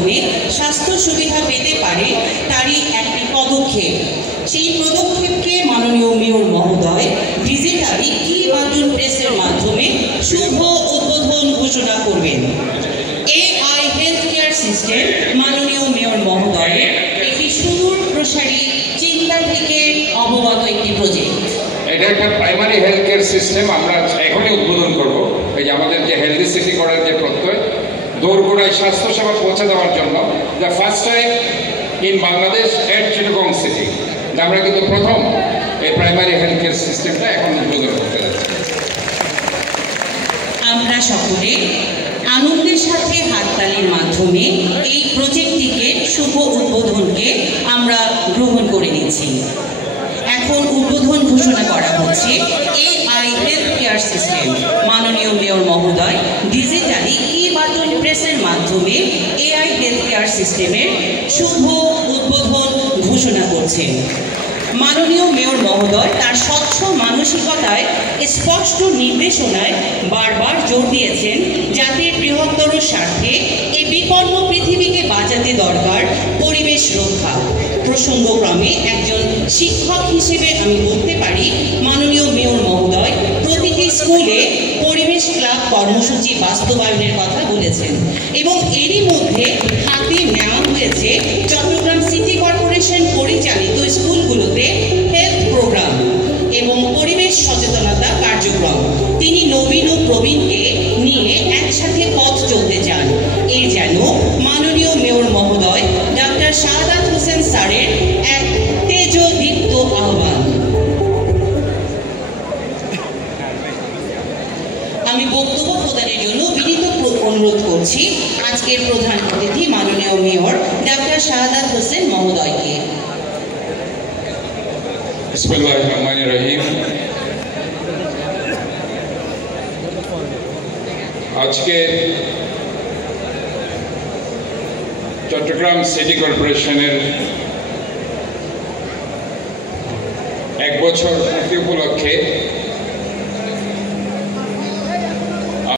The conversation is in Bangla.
মাধ্যমে স্বাস্থ্য সুবিধা পেতে পারে তারই একটি পদক্ষেপ। সেই পদক্ষেপকে মাননীয় মেয়র মহোদয় ডিজিটালি কি বাটন প্রেসের মাধ্যমে শুভ উদ্বোধন ঘোষণা করবেন। AI হেলথ কেয়ার সিস্টেম মাননীয় মেয়র মহোদয়ের একটি সুদূর প্রসারী চিন্তা থেকে অবগত একটি প্রজেক্ট। এটা একটা প্রাইমারি হেলথ কেয়ার সিস্টেম আমরা এখনই উদ্বোধন করব। এই যে আমাদের যে হেলদি সিটি করার যে প্রত্যয় দোরগোড়ায় স্বাস্থ্যসেবা পৌঁছে দেওয়ার জন্য the first time in Bangladesh at Chittagong city, আমরা কিন্তু প্রথম এই প্রাইমারি হেলথ কেয়ার সিস্টেমটা এখন উদ্বোধন করতে যাচ্ছি। আমরা সকলে আনন্দের সাথে হাততালির মাধ্যমে এই প্রজেক্টটিকে শুভ উদ্বোধনকে আমরা গ্রহণ করে নিচ্ছি। এখন উদ্বোধন ঘোষণা করা হচ্ছে AI হেলথ কেয়ার সিস্টেম মাননীয় মেয়র মহোদয় ডিজিটালি কি বাটন প্রেসের মাধ্যমে AI হেলথ কেয়ার সিস্টেমের শুভ উদ্বোধন ঘোষণা করছেন। মাননীয় মেয়র মহোদয় তার স্বচ্ছ মানসিকতায় স্পষ্ট নির্দেশনায় বারবার জোর দিয়েছেন জাতির বৃহত্তর স্বার্থে এই বিপন্ন পৃথিবীকে বাঁচাতে দরকার পরিবেশ রক্ষা। প্রসঙ্গক্রমে একজন শিক্ষক হিসেবে আমি বলতে পারি মাননীয় মেয়র মহোদয় প্রতিটি স্কুলে পরিবেশ ক্লাব কর্মসূচি বাস্তবায়নের কথা বলেছেন এবং এরই মধ্যে হাতে নেওয়া হয়েছে চট্টগ্রাম সিটি কর্পোরেশন পরিচালিত স্কুলগুলোতে হেলথ প্রোগ্রাম এবং পরিবেশ সচেতনতা কার্যক্রম। তিনি নবীন ও প্রবীণকে নিয়ে একসাথে পথ চলতে চান। এই যেন মাননীয় মেয়র মহোদয় ডাক্তার শাহাদাত হোসেন স্যারের এক তেজোদীপ্ত আহ্বান। আমি বক্তব্য প্রদানের জন্য বিনীত অনুরোধ করছি আজকের প্রধান অতিথি মাননীয় মেয়র ডাক্তার শাহাদাত হোসেন মহোদয়কে। বিসমিল্লাহির রহমানির রহিম। আজকে চট্টগ্রাম সিটি কর্পোরেশনের 1 বছর পূর্তি উপলক্ষে